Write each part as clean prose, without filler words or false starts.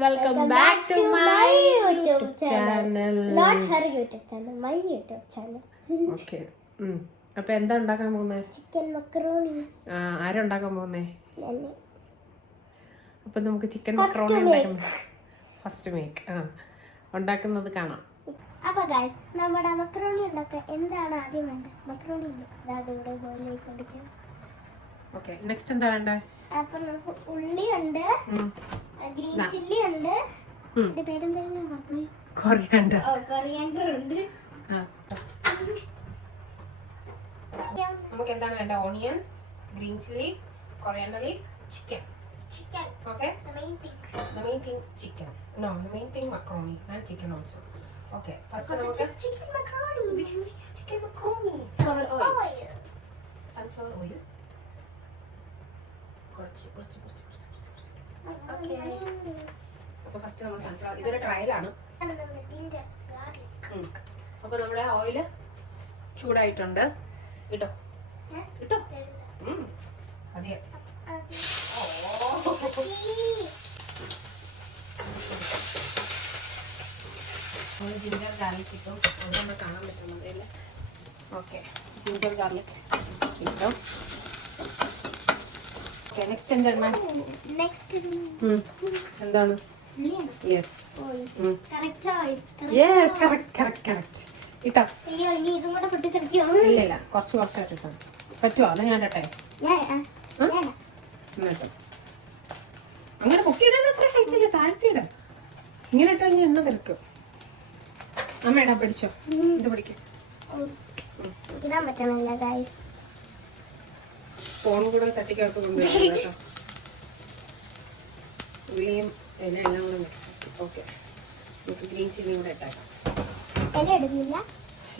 welcome back to my YouTube channel. Not her YouTube channel, my YouTube channel. Okay. അപ്പോൾ എന്താ ഉണ്ടാക്കാൻ പോകുന്നത്? Chicken macaroni. ആരാ ഉണ്ടാക്കാൻ പോകുന്നത്? ഞാൻ. അപ്പോൾ നമുക്ക് ചിക്കൻ മക്രോണി ഉണ്ടാക്കാം. ഫസ്റ്റ് മേക്ക് ഉണ്ടാക്കുന്നത് കാണാം. അപ്പോൾ ഗയ്സ്, നമ്മുടെ മക്രോണി ഉണ്ടാക്കാൻ എന്താണ് ആദ്യം വേണ്ടത്? മക്രോണി അതായത് ഇവിടെ ബോയിൽ ആയിക്കൊണ്ടിരിക്കും. ഓക്കേ, നെക്സ്റ്റ് എന്താ വേണ്ടേ? അപ്പോൾ നമുക്ക് ഉള്ളി ഉണ്ട്, ഗ്രീൻ ചില്ലി ഉണ്ട്, ഇതിന്റെ പേരെന്തായിരുന്നു? മറന്നു. കൊറിയാണ്ടർ. കൊറിയാണ്ടർ ഉണ്ട്. നമുക്ക് എന്താണ് വേണ്ട? Onion, green chilli, coriander leaf, chicken. Chicken. Okay. The main thing. The main thing chicken. No, the main thing macaroni and chicken also. Okay. First നമുക്ക് chicken macaroni. Chicken macaroni. Sunflower oil. Sunflower oil. കുറച്ച്. Okay. അപ്പോൾ first നമ്മൾ sunflower, ഇതൊരു trial ആണ്. അപ്പോൾ നമ്മുടെ oil ചൂടായിട്ടുണ്ട്. ഇട്ടോ. അതെ. ജിഞ്ചർ ഗാർലിക് ഇട്ടു. അതൊന്ന് കാണാൻ പറ്റുന്നതല്ലേ? ഓക്കെ, ജിഞ്ചർ ഗാർലിക് ഇട്ടു. ഓക്കെ, നെക്സ്റ്റ് എന്താണ്? എന്താണ്? യെസ്, കറക്റ്റ് ഇട്ടോ. ഇല്ല, കുറച്ചായിട്ട് ഇട്ടോ. പറ്റുമോ? അത് ഞാൻ ഇട്ടെ. എന്നിട്ടോ അങ്ങനെ പൊക്കിയിടാനത്ര കഴിച്ചില്ല, താഴ്ത്തിയിട. ഇങ്ങനെ ഇട്ടാ ഇനി എണ്ണ തിരക്കും. അമ്മേടാ പിടിച്ചോ, ഇത് പിടിക്കും. ഫോൺ കൂടെ തട്ടിക്കകത്ത് കൊണ്ടുവരും കേട്ടോ. ഉള്ളിയും എല്ലാം കൂടെ മിക്സ് ആക്കി. ഓക്കെ, നമുക്ക് ഗ്രീൻ ചില്ലിയും കൂടെ ഇട്ടേക്കാം.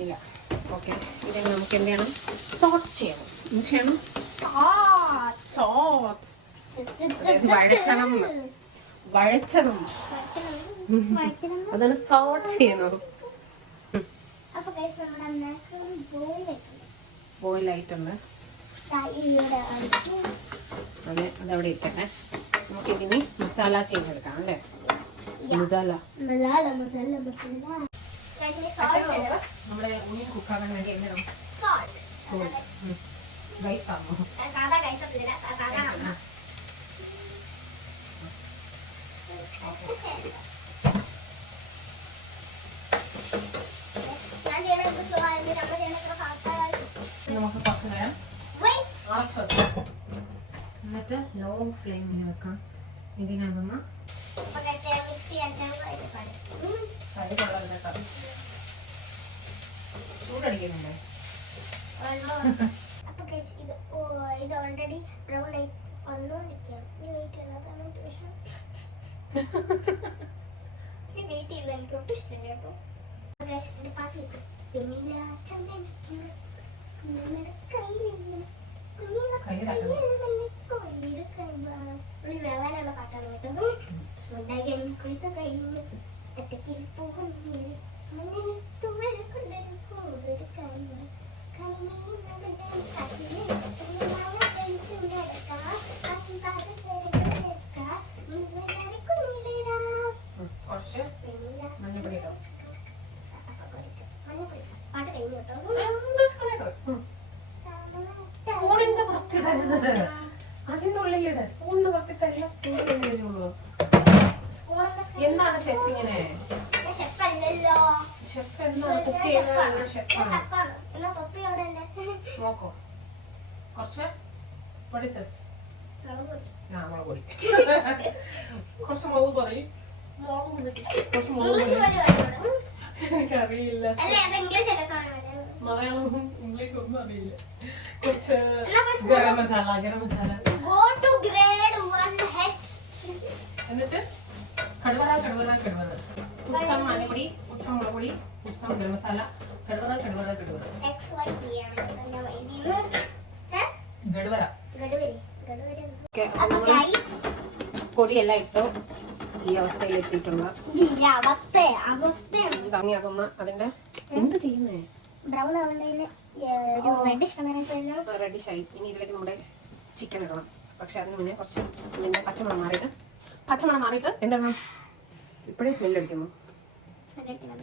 ഇല്ല. ഓക്കെ, ഇതിന് നമുക്ക് എന്ത് ചെയ്യണം? സോട്ട് ചെയ്യണം. എന്ത് ചെയ്യണം? സോട്ട് വഴച്ചണം. അതാണ് സോട്ട് ചെയ്യണം. ബോയിൽ ആയിട്ടുണ്ട്. അതെ, അതവിടെ ഇരിക്കട്ടെ. നമുക്ക് ഇതിന് മസാല ചെയ്തെടുക്കാം അല്ലേ? മസാല നമ്മുടെ ഉള്ളിൽ കുക്കാകാൻ വേണ്ടി എന്താണ്? നമുക്ക് കുറച്ച് നേരം അടച്ചു വെക്കാം. എന്നിട്ട് ലോ ഫ്ലെയിമിൽ വെക്കാം. ഇതിനകത്തുനിന്ന് ചൂടടിക്കുന്നുണ്ട്. ഇത് ഓൾറെഡി ബ്രൗൺ ആയി വന്നുകൊണ്ടിരിക്കുകയാണ്. വെയിറ്റ് ചെയ്ത് എനിക്ക് ഒട്ടും ഇഷ്ടമില്ല കേട്ടോ. എന്റെ പാട്ട് വേവാനുള്ള പാട്ടാണ് കേട്ടോ. ഉണ്ടാക്കി കൊയ്ത്ത് കഴിഞ്ഞ് ഒറ്റയ്ക്ക് പോകുന്നില്ല. അതിനുള്ളിലിടെ സ്പൂണിന് പുറത്തിട്ടല്ല, സ്പൂണിനുള്ളിലുള്ളൂ. എന്താണ് ഷെഫ് ഇങ്ങനെ? ഷെഫ് എന്താണ് കുക്ക് ചെയ്യുന്ന ഷെഫാണ്. നോക്കോ, കുറച്ച് മുളക് പൊടി, കുറച്ച് മുളക് പറയും. കുറച്ച് മുളക് പൊടി എനിക്കറിയില്ല. മലയാളവും ഇംഗ്ലീഷും ഒന്നും അറിയില്ല. കുറച്ച് ഗരം മസാല. എന്നിട്ട് കടുവറ, ഉത്സം മഞ്ഞപ്പൊടി, ഉത്സം മുളക് പൊടി, ഉത്സം ഗരം മസാല, കടുവറ. പൊടിയെല്ലാം ഇട്ടു. ഈ അവസ്ഥയിൽ എത്തിയിട്ടുള്ള ഭംഗിയാകുന്ന അതിന്റെ എന്ത് ചെയ്യുന്നേ? റെഡിഷ് ആയി. ഇനി ഇതിലേക്ക് നമ്മുടെ ചിക്കൻ ഇടണം. പക്ഷെ അതിന് മുന്നേ കുറച്ച് ഇതിന്റെ പച്ചമണം മാറിയിട്ട് എന്താണ് ഇപ്പോഴേ സ്മെല്ലടിക്കുന്നു.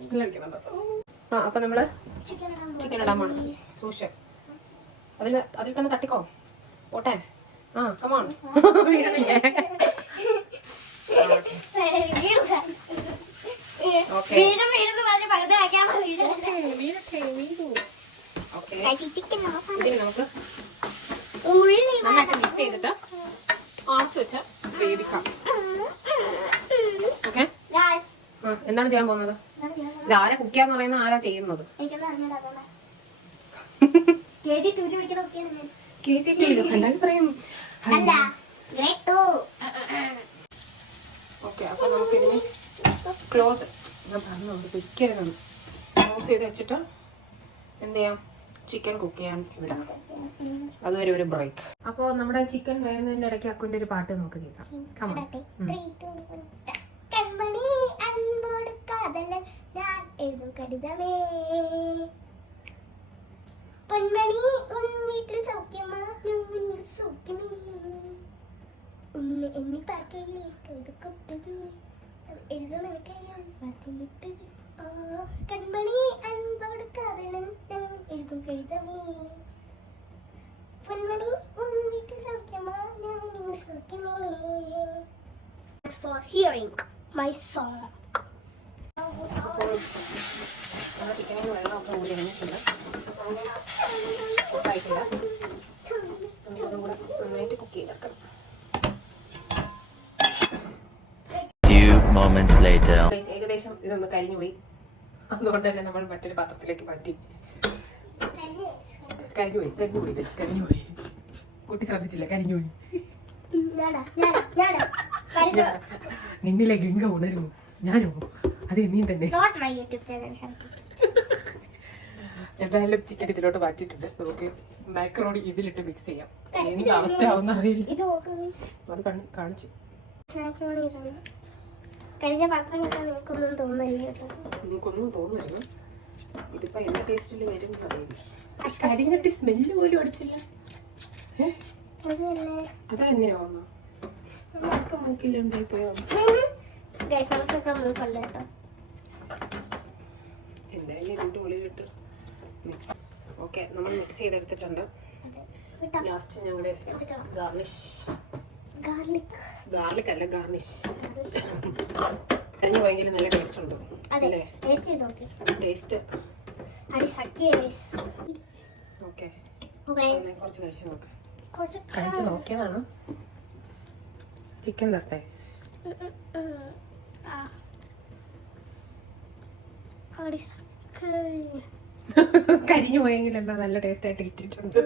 സ്മെല്ലടിക്കുന്നുണ്ടോ? ആ അപ്പം നമ്മൾ ചിക്കൻ ഇടാൻ പോകണം. സൂക്ഷിച്ച് അതിൽ തന്നെ തട്ടിക്കോ. പോട്ടെ. ആ കമോൺ. ഇതിന് നമുക്ക് നന്നായിട്ട് മിക്സ് ചെയ്തിട്ട് അടച്ചു വെച്ച് വേവിക്കാം. ഓക്കെ. എന്താണ് ചെയ്യാൻ പോകുന്നത്? ഇത് ആരാ കുക്ക് ചെയ്യാന്ന് പറയുന്നത്? ആരാ ചെയ്യുന്നത്? ഓക്കെ. അപ്പൊ നമുക്കിതിന് ക്ലോസ് ചെയ്ത് വെച്ചിട്ട് എന്ത് ചെയ്യാം? ചിക്കൻ കുക്ക് ചെയ്യാൻ വിടാം. അതുവരെ ഒരു ബ്രേക്ക്. അപ്പൊ നമ്മുടെ ചിക്കൻ വേകുന്നതിന്റെ ഇടയ്ക്ക് അക്കുവിന്റെ ഒരു പാട്ട് നമുക്ക് കേൾക്കാം. കൺമണി അൻപോട് കാതലൻ ഞാൻ എഴുതും കടിതമേ പൊന്മണി ഉൻ വീട്ടിൽ സൗഖ്യമാ സൗഖ്യമേ ഉന്നെ എണ്ണി പാർക്കയിൽ കവിത കൊട്ടത് എഴുതും നിനക്കയ്യാൽ വാർത്തയിട്ടത് കൺമണി അൻപോട് കാതലൻ ഞാൻ എഴുതും കടിതമേ പൊന്മണി ഉൻ വീട്ടിൽ സൗഖ്യമാ ഞാൻ സൗഖ്യമേ. Thanks for hearing my song. ചിക്കനിൽ വെള്ളമൊക്കെ കൂടി കഴിഞ്ഞിട്ടുണ്ട്. നന്നായിട്ട് കുക്ക് ചെയ്തെടുക്കണം. ഏകദേശം ഇതൊന്ന് കരിഞ്ഞു പോയി. അതുകൊണ്ട് തന്നെ നമ്മൾ മറ്റൊരു പാത്രത്തിലേക്ക് മാറ്റി. കരിഞ്ഞു പോയി. കുട്ടി ശ്രദ്ധിച്ചില്ല, കരിഞ്ഞു പോയി. നിന്നിലെ ഗംഗ ഉണരുന്നു. ഞാനോ? അതെ, നീ തന്നെ. എന്തായാലും ചിക്കൻ ഇതിലോട്ട് മാറ്റിയിട്ടുണ്ട്. നമുക്ക് മാക്രോണി ഇതിലിട്ട് മിക്സ് ചെയ്യാം. എന്ത് അവസ്ഥ ആവുന്ന അറിയില്ല. അത് കാണിച്ചു. നിങ്ങൾക്കൊന്നും തോന്നുന്നില്ല. ഇതിപ്പോ എന്ത് ടേസ്റ്റിൽ വരും അറിയില്ല. കരിഞ്ഞിട്ട് സ്മെല്ല് പോലും അടിച്ചില്ല. അത് തന്നെയാവുന്നു. മൂക്കിലുണ്ടായിപ്പോയോ? എന്തായാലും ഇതിന്റെ ഉള്ളിലിട്ട് മിക്സ്. ഓക്കെ, നമ്മൾ മിക്സ് ചെയ്തെടുത്തിട്ടുണ്ട്. ലാസ്റ്റ് ഞങ്ങളുടെ ഗാർലിക് അല്ല, ഗാർണിഷ്. കരിഞ്ഞു പോയെങ്കിലും നല്ല ടേസ്റ്റ് ഉണ്ട്. Taste okay. കുറച്ച് കഴിച്ചു നോക്കിയതാണ്. ചിക്കൻ തട്ടെ. കരിഞ്ഞു പോയെങ്കിൽ എന്താ നല്ല ടേസ്റ്റ് ആയിട്ട് ഇട്ടിട്ടുണ്ട്.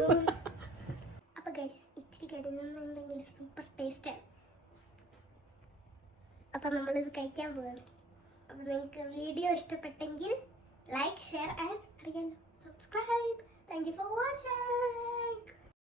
അപ്പൊ ഗൈസ്, ഇച്ചിരി കരിഞ്ഞുണ്ടെങ്കിൽ സൂപ്പർ ടേസ്റ്റ് ആണ്. അപ്പൊ നമ്മളിത് കഴിക്കാൻ പോവാണ്. അപ്പൊ നിങ്ങൾക്ക് വീഡിയോ ഇഷ്ടപ്പെട്ടെങ്കിൽ ലൈക്ക്, ഷെയർ ആൻഡ് അറിയാലോ subscribe. Thank you for watching.